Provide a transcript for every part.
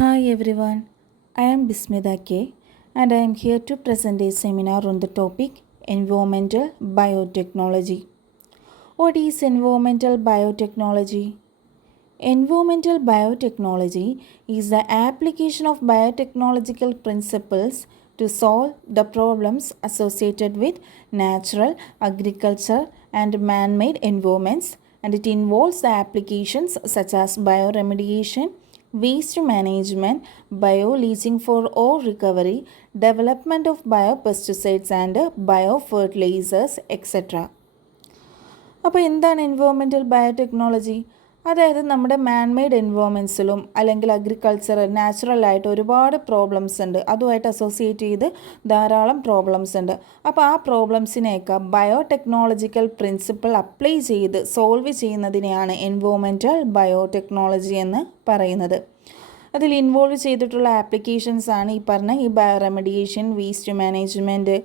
Hi everyone, I am Bismida K and I am here to present a seminar on the topic Environmental Biotechnology. What is Environmental Biotechnology? Environmental biotechnology is the application of biotechnological principles to solve the problems associated with natural, agriculture, and man made environments, and it involves the applications such as bioremediation, waste management, bioleaching for ore recovery, development of biopesticides and biofertilizers, etc. അപ്പോൾ എന്താണ് environmental biotechnology? അതായത് നമ്മുടെ man-made എൻവയോൺമെൻറ്റ്സിലും അല്ലെങ്കിൽ agricultural നാച്ചുറലായിട്ട് ഒരുപാട് problems ഉണ്ട്, അതുമായിട്ട് associate ചെയ്ത് ധാരാളം പ്രോബ്ലംസ് ഉണ്ട്. അപ്പോൾ ആ പ്രോബ്ലംസിനെയൊക്കെ ബയോടെക്നോളജിക്കൽ പ്രിൻസിപ്പിൾ അപ്ലൈ ചെയ്ത് സോൾവ് ചെയ്യുന്നതിനെയാണ് എൻവയോൺമെൻറ്റൽ ബയോടെക്നോളജി എന്ന് പറയുന്നത്. അതിൽ ഇൻവോൾവ് ചെയ്തിട്ടുള്ള ആപ്ലിക്കേഷൻസ് ആണ് ഈ പറഞ്ഞ ഈ ബയോറെമഡിയേഷൻ, വേസ്റ്റ് മാനേജ്മെൻറ്റ്,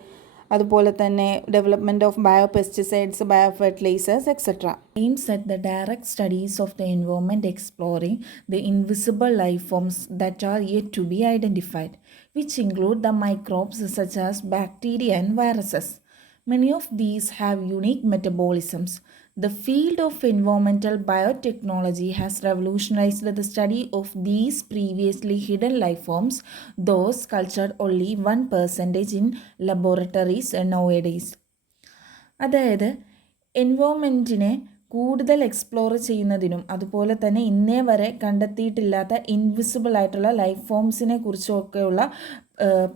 അതുപോലെ തന്നെ development of biopesticides, biofertilizers etcetera. Aims at the direct studies of the environment exploring the invisible life forms that are yet to be identified, which include the microbes such as bacteria and viruses. Many of these have unique metabolisms. The field of environmental biotechnology has revolutionized the study of these previously hidden life forms, those cultured only 1% in laboratories nowadays. അതായത് എൻവയോൺമെൻറ്റിനെ കൂടുതൽ explore ചെയ്യുന്നതിനും അതുപോലെ തന്നെ ഇന്നേ വരെ കണ്ടെത്തിയിട്ടില്ലാത്ത invisible ആയിട്ടുള്ള life ഫോംസിനെ കുറിച്ചൊക്കെയുള്ള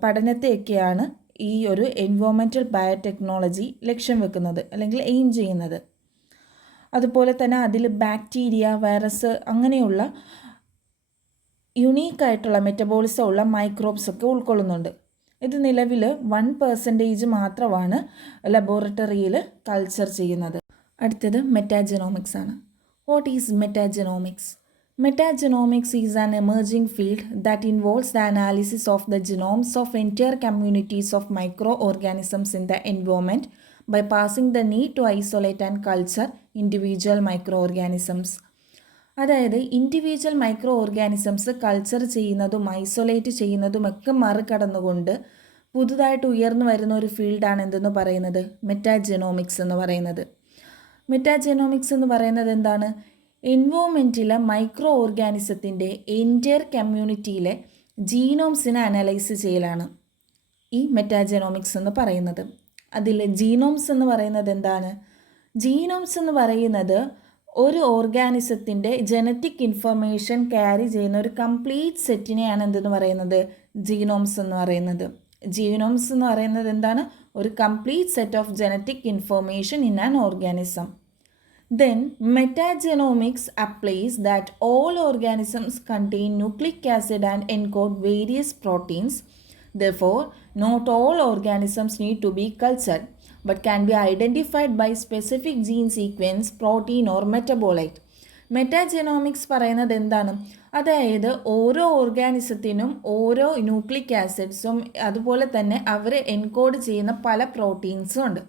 പഠനത്തെയൊക്കെയാണ് ഈ ഒരു എൻവയോൺമെൻറ്റൽ ബയോടെക്നോളജി ലക്ഷ്യം വെക്കുന്നത് അല്ലെങ്കിൽ എയിം ചെയ്യുന്നത്. അതുപോലെ തന്നെ അതിൽ ബാക്ടീരിയ, വൈറസ് അങ്ങനെയുള്ള യുണീക്കായിട്ടുള്ള മെറ്റബോളിസം ഉള്ള മൈക്രോബ്സ് ഒക്കെ ഉൾക്കൊള്ളുന്നുണ്ട്. ഇത് നിലവിൽ 1% മാത്രമാണ് ലബോറട്ടറിയിൽ കൾച്ചർ ചെയ്യുന്നത്. അടുത്തത് മെറ്റാജെനോമിക്സ് ആണ്. What is metagenomics? Metagenomics is an emerging field that involves the analysis of the genomes of entire communities of microorganisms in the environment by passing the need to isolate and culture individual microorganisms. അതായത് individual micro organisms culture ചെയ്യുന്നതും isolate ചെയ്യുന്നതുമൊക്കെ മറികടന്നുകൊണ്ട് പുതുതായിട്ട് ഉയർന്നു വരുന്ന ഒരു ഫീൽഡാണ് എന്തെന്ന് പറയുന്നത് മെറ്റാജെനോമിക്സ് എന്ന് പറയുന്നത്. മെറ്റാജെനോമിക്സ് എന്ന് പറയുന്നത് എന്താണ്? എൻവയോൺമെൻറ്റിലെ മൈക്രോ ഓർഗാനിസത്തിൻ്റെ എൻറ്റയർ കമ്മ്യൂണിറ്റിയിലെ ജീനോംസിനെ അനലൈസ് ചെയ്യലാണ് ഈ മെറ്റാജെനോമിക്സ് എന്ന് പറയുന്നത്. അതിൽ ജീനോംസ് എന്ന് പറയുന്നത് എന്താണ്? ജീനോംസ് എന്ന് പറയുന്നത് ഒരു ഓർഗാനിസത്തിൻ്റെ ജനറ്റിക് ഇൻഫർമേഷൻ ക്യാരി ചെയ്യുന്ന ഒരു കംപ്ലീറ്റ് സെറ്റിനെയാണ് എന്തെന്ന് പറയുന്നത് ജീനോംസ് എന്ന് പറയുന്നത്. ജീനോംസ് എന്ന് പറയുന്നത് എന്താണ്? ഒരു complete set of genetic information in an organism. Then metagenomics applies that all organisms contain nucleic acid and encode various proteins. Therefore, not all organisms need to be cultured, but can be identified by specific gene sequence, protein or metabolite. Metagenomics പറയുന്നത് എന്താണ്? അതായത് ഓരോ ഓർഗാനിസത്തിനും ഓരോ nucleic ആസിഡ്സും അതുപോലെ തന്നെ അവർ encode ചെയ്യുന്ന പല പ്രോട്ടീൻസും ഉണ്ട്.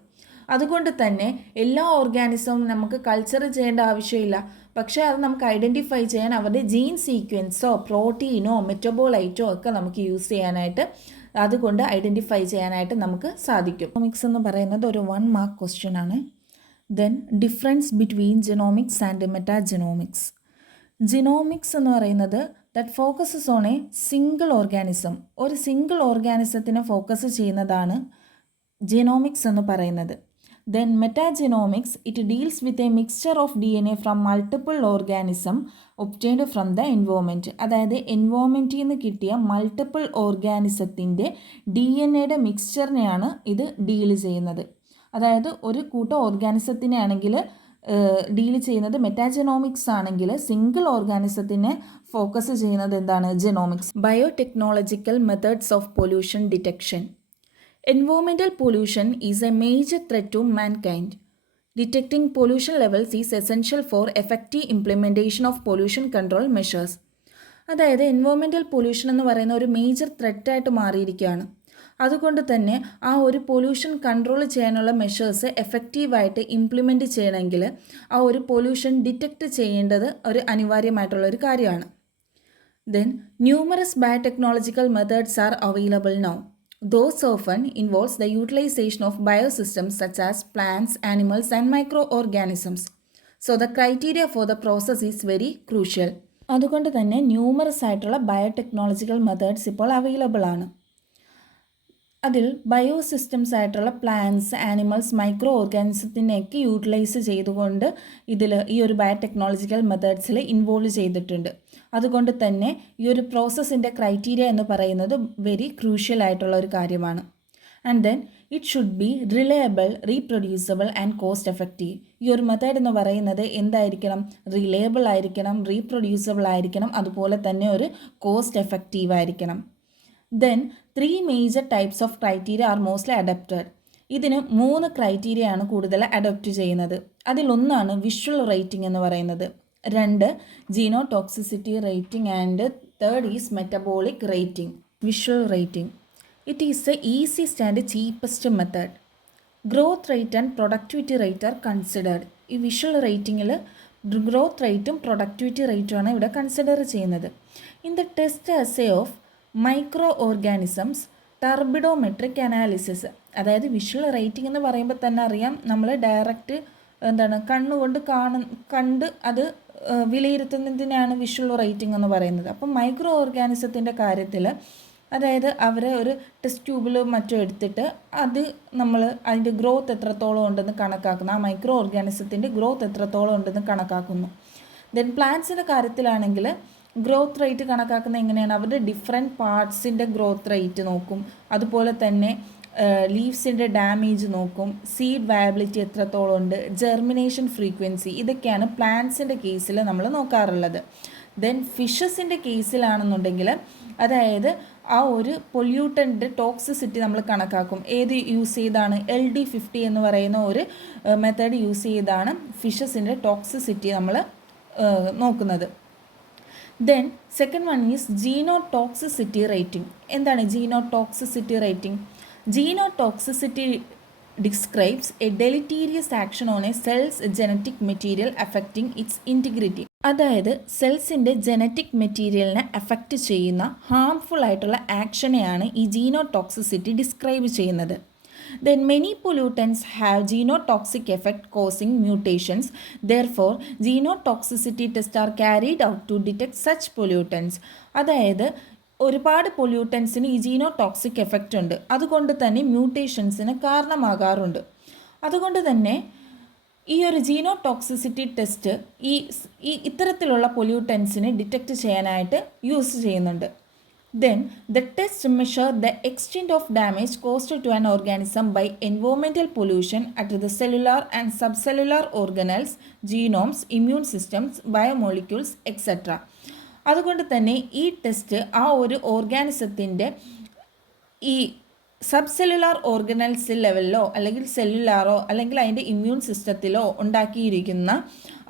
അതുകൊണ്ട് തന്നെ എല്ലാ ഓർഗാനിസവും നമുക്ക് കൾച്ചർ ചെയ്യേണ്ട ആവശ്യമില്ല. പക്ഷേ അത് നമുക്ക് ഐഡൻറ്റിഫൈ ചെയ്യാൻ അവരുടെ ജീൻ സീക്വൻസോ പ്രോട്ടീനോ മെറ്റബോളൈറ്റോ ഒക്കെ നമുക്ക് യൂസ് ചെയ്യാനായിട്ട്, അതുകൊണ്ട് ഐഡൻറ്റിഫൈ ചെയ്യാനായിട്ട് നമുക്ക് സാധിക്കും. ജെനോമിക്സ് എന്ന് പറയുന്നത് ഒരു 1 മാർക്ക് ക്വസ്റ്റ്യൻ ആണ്. Then difference between genomics and metagenomics. Genomics എന്ന് പറയുന്നത് that focuses on a single organism. ഒരു സിംഗിൾ ഓർഗാനിസത്തിനെ ഫോക്കസ് ചെയ്യുന്നതാണ് ജെനോമിക്സ് എന്ന് പറയുന്നത്. Then metagenomics, it deals with a mixture of DNA from multiple organism obtained from the environment. അതായത് എൻവയോൺമെൻറ്റിൽ നിന്ന് കിട്ടിയ മൾട്ടിപ്പിൾ ഓർഗാനിസത്തിൻ്റെ DNA മിക്സ്ചറിനെയാണ് ഇത് ഡീൽ ചെയ്യുന്നത്. അതായത് ഒരു കൂട്ടം ഓർഗാനിസത്തിനെ ആണെങ്കിൽ ഡീൽ ചെയ്യുന്നത് മെറ്റാജെനോമിക്സ് ആണെങ്കിൽ സിംഗിൾ ഓർഗാനിസത്തിനെ ഫോക്കസ് ചെയ്യുന്നത് എന്താണ്? Genomics. Biotechnological methods of pollution detection. Environmental pollution is a major threat to mankind. Detecting pollution levels is essential for effective implementation of pollution control measures. അതായത് എൻവയോൺമെൻറ്റൽ പൊല്യൂഷൻ എന്ന് പറയുന്ന ഒരു major ത്രെറ്റായിട്ട് മാറിയിരിക്കുകയാണ്. അതുകൊണ്ട് തന്നെ ആ ഒരു പൊല്യൂഷൻ കൺട്രോൾ ചെയ്യാനുള്ള മെഷേഴ്സ് എഫക്റ്റീവായിട്ട് ഇംപ്ലിമെൻറ്റ് ചെയ്യണമെങ്കിൽ ആ ഒരു പൊല്യൂഷൻ ഡിറ്റക്റ്റ് ചെയ്യേണ്ടത് ഒരു അനിവാര്യമായിട്ടുള്ളൊരു കാര്യമാണ്. Then numerous biotechnological methods are available now. Those often involves the utilization of biosystems such as plants, animals and microorganisms. So the criteria for the process is very crucial. അതുകൊണ്ട് തന്നെ numerous ആയിട്ടുള്ള biotechnological methods ഇപ്പോൾ available ആണ്. അതിൽ biosystems ആയിട്ടുള്ള plants, animals, micro ഓർഗാനിസത്തിനെയൊക്കെ utilise ചെയ്തുകൊണ്ട് ഇതിൽ ഈ ഒരു ബയോടെക്നോളജിക്കൽ മെത്തേഡ്സിൽ ഇൻവോൾവ് ചെയ്തിട്ടുണ്ട്. അതുകൊണ്ട് തന്നെ ഈ ഒരു പ്രോസസ്സിൻ്റെ ക്രൈറ്റീരിയ എന്ന് പറയുന്നത് വെരി ക്രൂഷ്യൽ ആയിട്ടുള്ള ഒരു കാര്യമാണ്. And then it should be reliable, reproducible and cost effective. ഈ ഒരു മെത്തേഡ് എന്ന് പറയുന്നത് എന്തായിരിക്കണം? റിലയബിൾ ആയിരിക്കണം, റീപ്രൊഡ്യൂസബിൾ ആയിരിക്കണം, അതുപോലെ തന്നെ ഒരു കോസ്റ്റ് എഫക്റ്റീവ് ആയിരിക്കണം. Then 3 major types of criteria are mostly adapted. ഇതിന് 3 ക്രൈറ്റീരിയ ആണ് കൂടുതൽ അഡോപ്റ്റ് ചെയ്യുന്നത്. അതിലൊന്നാണ് വിഷ്വൽ റേറ്റിംഗ് എന്ന് പറയുന്നത്, 2 genotoxicity rating and 3 is metabolic rating. Visual rating it is the easiest and cheapest method. Growth rate and productivity rate are considered. ഈ visual റേറ്റിങ്ങിൽ growth റേറ്റും പ്രൊഡക്ടിവിറ്റി റേറ്റുമാണ് ഇവിടെ കൺസിഡർ ചെയ്യുന്നത്. In the test assay of microorganisms turbidometric analysis. അതായത് visual rating എന്ന് പറയുമ്പോൾ തന്നെ അറിയാം, നമ്മൾ ഡയറക്റ്റ് കണ്ണുകൊണ്ട് കണ്ട് അത് വിലയിരുത്തുന്നതിനാണ് വിഷ്വൽ റേറ്റിംഗ് എന്ന് പറയുന്നത്. അപ്പം മൈക്രോ ഓർഗാനിസത്തിൻ്റെ കാര്യത്തിൽ അതായത് അവരെ ഒരു ടെസ്റ്റ് ട്യൂബിൽ മറ്റോ എടുത്തിട്ട് അത് നമ്മൾ അതിൻ്റെ ഗ്രോത്ത് എത്രത്തോളം ഉണ്ടെന്ന് കണക്കാക്കുന്നു, ആ മൈക്രോ ഓർഗാനിസത്തിൻ്റെ ഗ്രോത്ത് എത്രത്തോളം ഉണ്ടെന്ന് കണക്കാക്കുന്നു. ദെൻ പ്ലാന്റ്സിൻ്റെ കാര്യത്തിലാണെങ്കിൽ ഗ്രോത്ത് റേറ്റ് കണക്കാക്കുന്നത് എങ്ങനെയാണ്? അവരുടെ ഡിഫറെൻറ്റ് പാർട്സിൻ്റെ ഗ്രോത്ത് റേറ്റ് നോക്കും, അതുപോലെ തന്നെ ലീവ്സിൻ്റെ ഡാമേജ് നോക്കും, സീഡ് വയബിലിറ്റി എത്രത്തോളം ഉണ്ട്, ജെർമിനേഷൻ ഫ്രീക്വൻസി, ഇതൊക്കെയാണ് പ്ലാന്റ്സിൻ്റെ കേസിൽ നമ്മൾ നോക്കാറുള്ളത്. ദെൻ ഫിഷസിൻ്റെ കേസിലാണെന്നുണ്ടെങ്കിൽ അതായത് ആ ഒരു പൊല്യൂട്ടൻ്റെ ടോക്സിസിറ്റി നമ്മൾ കണക്കാക്കും. ഏത് യൂസ് ചെയ്താണ്? LD50 എന്ന് പറയുന്ന ഒരു മെത്തേഡ് യൂസ് ചെയ്താണ് ഫിഷസിൻ്റെ ടോക്സിസിറ്റി നമ്മൾ നോക്കുന്നത്. Then second one is genotoxicity rating. എന്താണ് genotoxicity rating? Genotoxicity describes a deleterious action on a cells genetic material affecting its integrity. അതായത് സെൽസിൻ്റെ ജനറ്റിക് മെറ്റീരിയലിനെ അഫക്റ്റ് ചെയ്യുന്ന ഹാംഫുൾ ആയിട്ടുള്ള ആക്ഷനെയാണ് ഈ ജീനോടോക്സിസിറ്റി ഡിസ്ക്രൈബ് ചെയ്യുന്നത്. Then many pollutants have genotoxic effect causing mutations. Therefore, genotoxicity tests are carried out to detect such pollutants. അതായത് ഒരുപാട് പൊല്യൂട്ടൻസിന് ഈ ജീനോടോക്സിക് എഫക്റ്റ് ഉണ്ട്, അതുകൊണ്ട് തന്നെ മ്യൂട്ടേഷൻസിന് കാരണമാകാറുണ്ട്. അതുകൊണ്ട് തന്നെ ഈ ഒരു ജീനോടോക്സിസിറ്റി ടെസ്റ്റ് ഈ ഇത്തരത്തിലുള്ള പൊല്യൂട്ടൻസിനെ ഡിറ്റക്റ്റ് ചെയ്യാനായിട്ട് യൂസ് ചെയ്യുന്നുണ്ട്. Then the test measure the extent of damage caused to an organism by environmental pollution at the cellular and subcellular organelles, genomes, immune systems, biomolecules, etc. അതുകൊണ്ട് തന്നെ ഈ ടെസ്റ്റ് ആ ഒരു ഓർഗാനിസത്തിൻ്റെ ഈ സബ്സെല്ലുലാർ ഓർഗനൽസ് ലെവലിലോ അല്ലെങ്കിൽ സെല്ലുലാറോ അല്ലെങ്കിൽ അതിൻ്റെ ഇമ്മ്യൂൺ സിസ്റ്റത്തിലോ ഉണ്ടാക്കിയിരിക്കുന്ന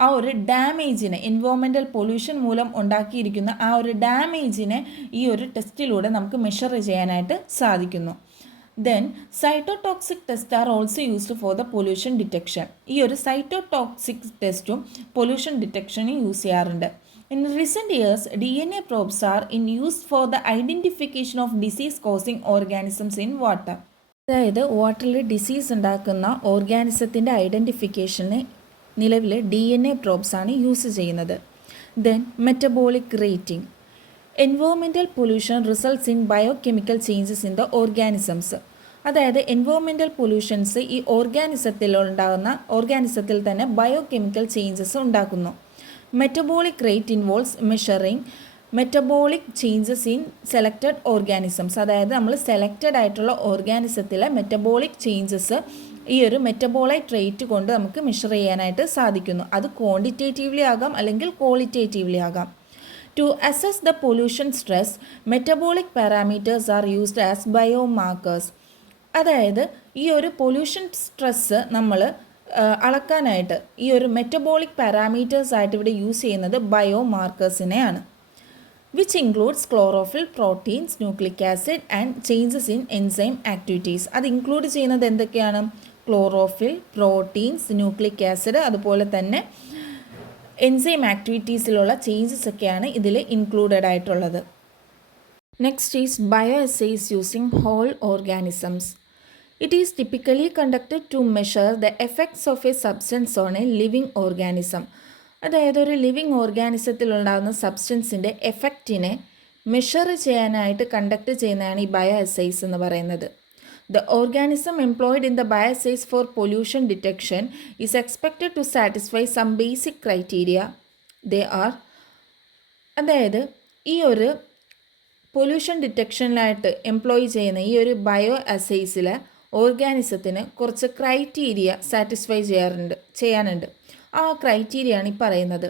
ആ ഒരു ഡാമേജിനെ, എൻവയോൺമെൻറ്റൽ പൊല്യൂഷൻ മൂലം ഉണ്ടാക്കിയിരിക്കുന്ന ആ ഒരു ഡാമേജിനെ ഈ ഒരു ടെസ്റ്റിലൂടെ നമുക്ക് മെഷർ ചെയ്യാനായിട്ട് സാധിക്കുന്നു. Then cytotoxic test are also used for the pollution detection. ഈ ഒരു സൈറ്റോടോക്സിക് ടെസ്റ്റും പൊല്യൂഷൻ ഡിറ്റക്ഷനും യൂസ് ചെയ്യാറുണ്ട്. In recent years, DNA probes are in use for the identification of disease-causing organisms in water. അതായത് വാട്ടറിൽ ഡിസീസ് ഉണ്ടാക്കുന്ന ഓർഗാനിസത്തിൻ്റെ ഐഡൻറ്റിഫിക്കേഷന് നിലവിൽ DNA probes ആണ് use ചെയ്യുന്നത്. Then metabolic rating. Environmental pollution results in biochemical changes in the organisms. അതായത് environmental pollutions ഈ ഓർഗാനിസത്തിൽ തന്നെ biochemical changes ഉണ്ടാക്കുന്നു. Metabolic rate involves measuring metabolic changes in selected organisms. അതായത് നമ്മൾ സെലക്റ്റഡ് ആയിട്ടുള്ള ഓർഗാനിസത്തിലെ മെറ്റബോളിക് ചേഞ്ചസ് ഈ ഒരു മെറ്റബോളൈറ്റ് റേറ്റ് കൊണ്ട് നമുക്ക് മെഷർ ചെയ്യാനായിട്ട് സാധിക്കുന്നു. അത് ക്വാണ്ടിറ്റേറ്റീവ്ലി ആകാം അല്ലെങ്കിൽ ക്വാളിറ്റേറ്റീവ്ലി ആകാം. To assess the pollution stress, metabolic parameters are used as biomarkers. അതായത് ഈ ഒരു പൊല്യൂഷൻ സ്ട്രെസ് നമ്മൾ അളക്കാനായിട്ട് ഈ ഒരു മെറ്റബോളിക് പാരാമീറ്റേഴ്സ് ആയിട്ട് ഇവിടെ യൂസ് ചെയ്യുന്നത് ബയോമാർക്കേഴ്സിനെയാണ്. Which includes chlorophyll, proteins, nucleic acid and changes in enzyme activities. അത് ഇൻക്ലൂഡ് ചെയ്യുന്നത് എന്തൊക്കെയാണ്? ക്ലോറോഫിൽ, പ്രോട്ടീൻസ്, ന്യൂക്ലിക് ആസിഡ്, അതുപോലെ തന്നെ എൻസൈം ആക്ടിവിറ്റീസിലുള്ള ചേഞ്ചസ് ഒക്കെയാണ് ഇതിൽ ഇൻക്ലൂഡഡ് ആയിട്ടുള്ളത്. Next is bio assays using whole organisms. It is typically conducted to measure the effects of a substance on a living organism. അതായത് ഒരു ലിവിങ് ഓർഗാനിസത്തിലുണ്ടാകുന്ന സബ്സ്റ്റൻസിൻ്റെ എഫക്റ്റിനെ മെഷർ ചെയ്യാനായിട്ട് conduct ചെയ്യുന്നതാണ് ഈ ബയോ എസ്സേസ് എന്ന് പറയുന്നത്. The organism employed in the bioassays for pollution detection is expected to satisfy some basic criteria. They are, അതായത് ഈ ഒരു പൊല്യൂഷൻ ഡിറ്റക്ഷനിലായിട്ട് എംപ്ലോയ് ചെയ്യുന്ന ഈ ഒരു ബയോ അസേസിലെ ഓർഗാനിസത്തിന് കുറച്ച് ക്രൈറ്റീരിയ സാറ്റിസ്ഫൈ ചെയ്യാനുണ്ട്. ആ ക്രൈറ്റീരിയയാണ് ഈ പറയുന്നത്.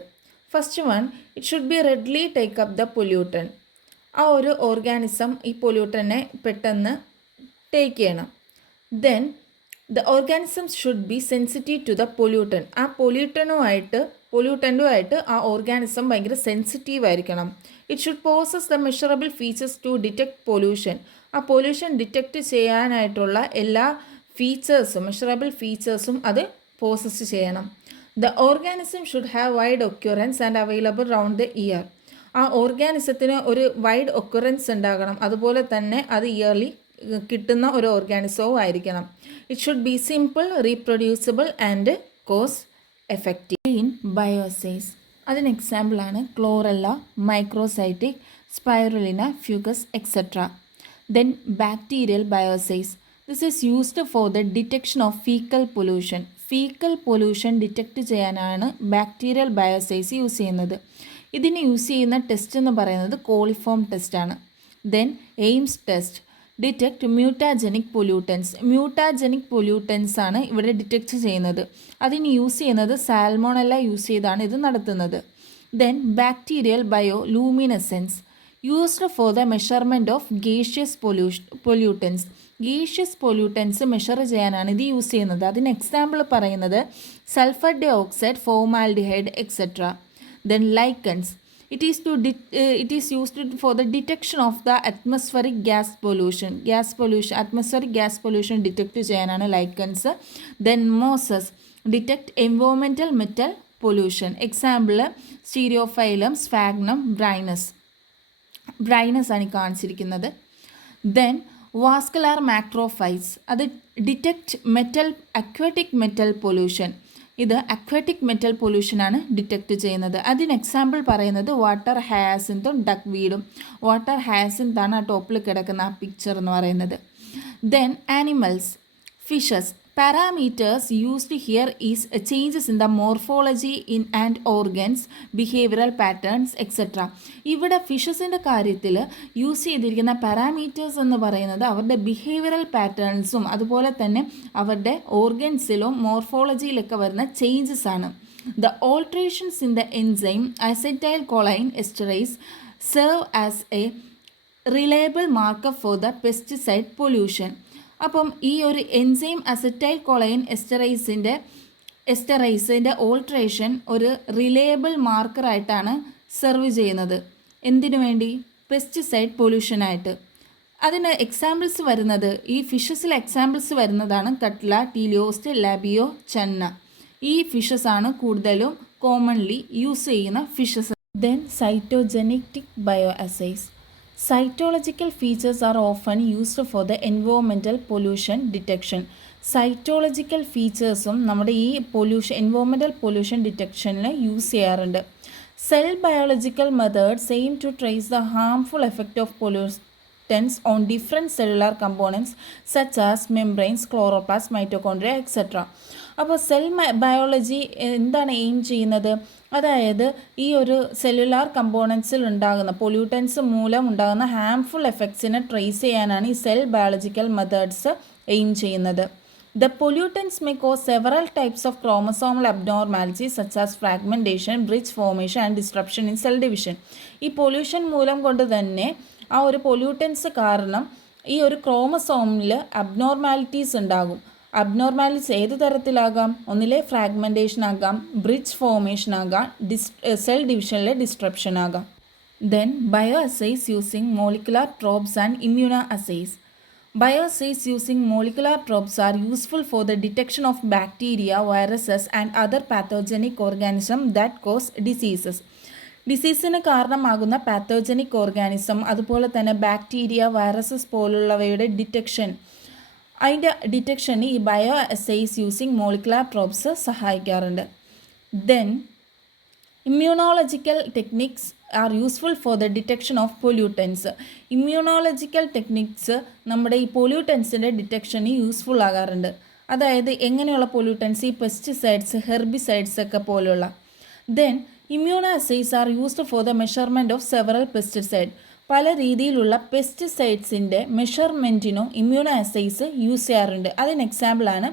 First one, it should be readily take up the pollutant. ആ ഒരു ഓർഗാനിസം ഈ പൊല്യൂട്ടനെ പെട്ടെന്ന് ടേക്ക് ചെയ്യണം. Then the organisms should be sensitive to the pollutant. ആ പൊല്യൂട്ടൻറ്റുമായിട്ട് ആ ഓർഗാനിസം ഭയങ്കര സെൻസിറ്റീവ് ആയിരിക്കണം. It should possess the measurable features to detect pollution. ആ പൊല്യൂഷൻ ഡിറ്റക്റ്റ് ചെയ്യാനായിട്ടുള്ള എല്ലാ ഫീച്ചേഴ്സും മെഷറബിൾ ഫീച്ചേഴ്സും അത് പോസസ് ചെയ്യണം. The organism should have wide occurrence and available round the year. ആ ഓർഗാനിസത്തിന് ഒരു വൈഡ് ഒക്യുറൻസ് ഉണ്ടാകണം, അതുപോലെ തന്നെ അത് ഇയർലി കിട്ടുന്ന ഒരു ഓർഗാനിസവും ആയിരിക്കണം. It should be simple, reproducible and cost effective in bioassays. അതിന് എക്സാമ്പിളാണ് chlorella, microcytic, spirulina, fucus etcetera. Then bacterial bioassays. This is used for the detection of fecal pollution. Fecal pollution detect ചെയ്യാനാണ് bacterial bioassays use ചെയ്യുന്നത്. ഇതിന് use ചെയ്യുന്ന test എന്ന് പറയുന്നത് coliform ടെസ്റ്റാണ്. Then Ames test, detect mutagenic pollutants. Mutagenic pollutants ആണ് ഇവിടെ detect ചെയ്യുന്നത്. അതിന് യൂസ് ചെയ്യുന്നത് സാൽമോണല്ല യൂസ് ചെയ്താണ് ഇത് നടത്തുന്നത്. Then bacterial bioluminescence, used for the measurement of gaseous pollutants. Gaseous pollutants measure ചെയ്യാനാണ് ഇത് യൂസ് ചെയ്യുന്നത്. അതിന് എക്സാമ്പിൾ പറയുന്നത് sulphur dioxide, formaldehyde etcetera. Then lichens, it is used for the detection of the atmospheric gas pollution. atmospheric gas pollution detect ചെയ്യാനാണ് lichens. Then mosses, detect environmental metal pollution. Example stereophyllum, sphagnum, ബ്രൈനസ് ആണ് കാണിച്ചിരിക്കുന്നത്. Then vascular macrophytes, അത് detect aquatic metal pollution. ഇത് aquatic metal പൊല്യൂഷനാണ് detect ചെയ്യുന്നത്. അതിന് example പറയുന്നത് വാട്ടർ ഹയാസിന്തും ഡക്ക് വീഡും. വാട്ടർ ഹയാസിന്താണ് ആ ടോപ്പിൽ കിടക്കുന്ന ആ പിക്ചർ എന്ന് പറയുന്നത്. Then animals, fishes. Parameters used here is changes in the morphology in and organs, behavioral patterns, etc. ഇവിടെ ഫിഷസിൻ്റെ കാര്യത്തിൽ യൂസ് ചെയ്തിരിക്കുന്ന പാരാമീറ്റേഴ്സ് എന്ന് പറയുന്നത് അവരുടെ ബിഹേവിയറൽ പാറ്റേൺസും അതുപോലെ തന്നെ അവരുടെ ഓർഗൻസിലും മോർഫോളജിയിലൊക്കെ വരുന്ന ചേഞ്ചസ് ആണ്. The alterations in the enzyme acetylcholine esterase serve as a reliable marker for the pesticide pollution. അപ്പം ഈ ഒരു എൻസൈം അസറ്റൈൽ കൊളൈൻ എസ്റ്ററൈസിൻ്റെ ഓൾട്രേഷൻ ഒരു റിലയബിൾ മാർക്കറായിട്ടാണ് സെർവ് ചെയ്യുന്നത്. എന്തിനു വേണ്ടി? പെസ്റ്റിസൈഡ് പൊല്യൂഷനായിട്ട്. അതിന് എക്സാമ്പിൾസ് വരുന്നത് ഈ ഫിഷസിൽ എക്സാമ്പിൾസ് വരുന്നതാണ് കട്ട്ല, ടീലിയോസ്റ്റ്, ലാബിയോ, ചന്ന. ഈ ഫിഷസ് ആണ് കൂടുതലും കോമൺലി യൂസ് ചെയ്യുന്ന fishes. Then cytogenetic bioassays. Cytological features are often used for the environmental pollution detection. Cytological ഫീച്ചേഴ്സും നമ്മുടെ ഈ എൻവയോൺമെൻറ്റൽ പൊല്യൂഷൻ ഡിറ്റക്ഷനിൽ യൂസ് ചെയ്യാറുണ്ട്. Cell biological methods aim to trace the harmful effect of pollutants on different cellular components such as membranes, chloroplasts, mitochondria, etc. അപ്പോൾ cell biology എന്താണ് aim ചെയ്യുന്നത്? അതായത് ഈ ഒരു സെല്ലുലാർ കമ്പോണൻസിൽ ഉണ്ടാകുന്ന പൊല്യൂട്ടൻസ് മൂലം ഉണ്ടാകുന്ന ഹാംഫുൾ എഫക്ട്സിനെ ട്രേസ് ചെയ്യാനാണ് ഈ സെൽ ബയോളജിക്കൽ മെത്തേഡ്സ് എയിം ചെയ്യുന്നത്. The pollutants may cause several types of chromosomal abnormalities such as fragmentation, bridge formation and disruption in cell division. ഈ പൊല്യൂഷൻ മൂലം കൊണ്ട് തന്നെ ആ ഒരു പൊല്യൂട്ടൻസ് കാരണം ഈ ഒരു ക്രോമസോമിൽ അബ്നോർമാലിറ്റീസ് ഉണ്ടാകും. അബ്നോർമാലിറ്റീസ് ഏത് തരത്തിലാകാം? ഒന്നിലെ ഫ്രാഗ്മെൻറ്റേഷൻ ആകാം, ബ്രിഡ്ജ് ഫോർമേഷൻ ആകാം, സെൽ ഡിവിഷനിലെ ഡിസ്ട്രപ്ഷൻ ആകാം. Then bioassays using molecular probes and immunoassays. Bioassays using molecular probes are useful for the detection of bacteria, viruses, and other pathogenic organisms that cause diseases. ഡിസീസിന് കാരണമാകുന്ന pathogenic organism അതുപോലെ തന്നെ bacteria, viruses പോലുള്ളവയുടെ അതിൻ്റെ ഡിറ്റക്ഷന് ഈ bioassays using molecular probes സഹായിക്കാറുണ്ട്. Then immunological techniques are useful for the detection of pollutants. Immunological techniques നമ്മുടെ ഈ പൊല്യൂട്ടൻസിൻ്റെ ഡിറ്റക്ഷന് useful ആകാറുണ്ട്. അതായത് എങ്ങനെയുള്ള പൊല്യൂട്ടൻസ്, ഈ പെസ്റ്റിസൈഡ്സ്, ഹെർബിസൈഡ്സ് ഒക്കെ പോലുള്ള. Then immunoassays are used for the measurement of several pesticide. പല രീതിയിലുള്ള പെസ്റ്റിസൈഡ്സിൻ്റെ മെഷർമെൻറ്റിനും ഇമ്മ്യൂണോഅസൈസ് യൂസ് ചെയ്യാറുണ്ട്. അതിന് എക്സാമ്പിളാണ്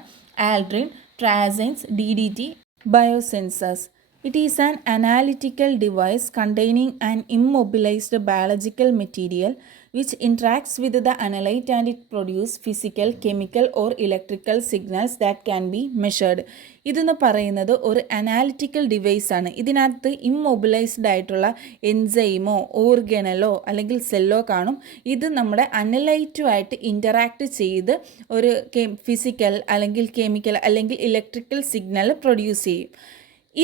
aldrin, triazines, DDT, biosensors. It is an analytical device containing an immobilized biological material which interacts with the analyte and it produces physical, chemical or electrical signals that can be measured. ഇതെന്ന് പറയുന്നത് ഒരു analytical device ആണ്. ഇതിനകത്ത് immobilised ആയിട്ടുള്ള എൻസൈമോ ഓർഗനലോ അല്ലെങ്കിൽ Cello കാണും. ഇത് നമ്മുടെ അനലൈറ്റുമായിട്ട് ഇൻ്ററാക്ട് ചെയ്ത് ഒരു ഫിസിക്കൽ അല്ലെങ്കിൽ കെമിക്കൽ അല്ലെങ്കിൽ ഇലക്ട്രിക്കൽ സിഗ്നൽ പ്രൊഡ്യൂസ് ചെയ്യും.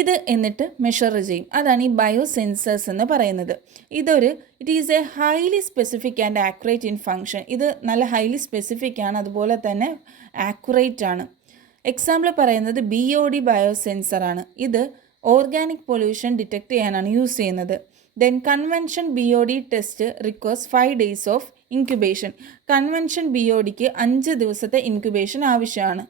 ഇത് എന്നിട്ട് മെഷർ ചെയ്യും. അതാണ് ഈ ബയോസെൻസേഴ്സ് എന്ന് പറയുന്നത്. It is A highly specific and accurate in function. ഇത് നല്ല ഹൈലി സ്പെസിഫിക് ആണ്, അതുപോലെ തന്നെ ആക്യുറേറ്റ് ആണ്. എക്സാമ്പിൾ പറയുന്നത് BOD ബയോസെൻസറാണ്. ഇത് ഓർഗാനിക് പൊല്യൂഷൻ ഡിറ്റക്ട് ചെയ്യാനാണ് യൂസ് ചെയ്യുന്നത്. Then convention BOD test requires 5 days of incubation. Convention BODക്ക് 5 ദിവസത്തെ ഇൻക്യുബേഷൻ ആവശ്യമാണ്.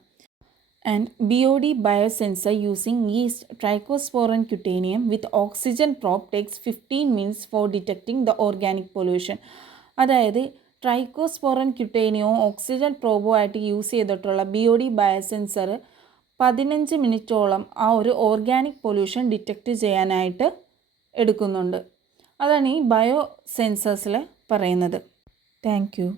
And BOD biosensor using yeast trichosporin cutaneum with oxygen probe takes 15 minutes for detecting the organic pollution. അതായത് ട്രൈക്കോസ്പോറൻ ക്യുട്ടേനിയോ oxygen പ്രോബോ ആയിട്ട് use ചെയ്തിട്ടുള്ള BOD biosensor 15 മിനിറ്റോളം ആ ഒരു organic pollution detect ചെയ്യാനായിട്ട് എടുക്കുന്നുണ്ട്. അതാണ് ഈ ബയോ സെൻസേഴ്സിൽ പറയുന്നത്. Thank you.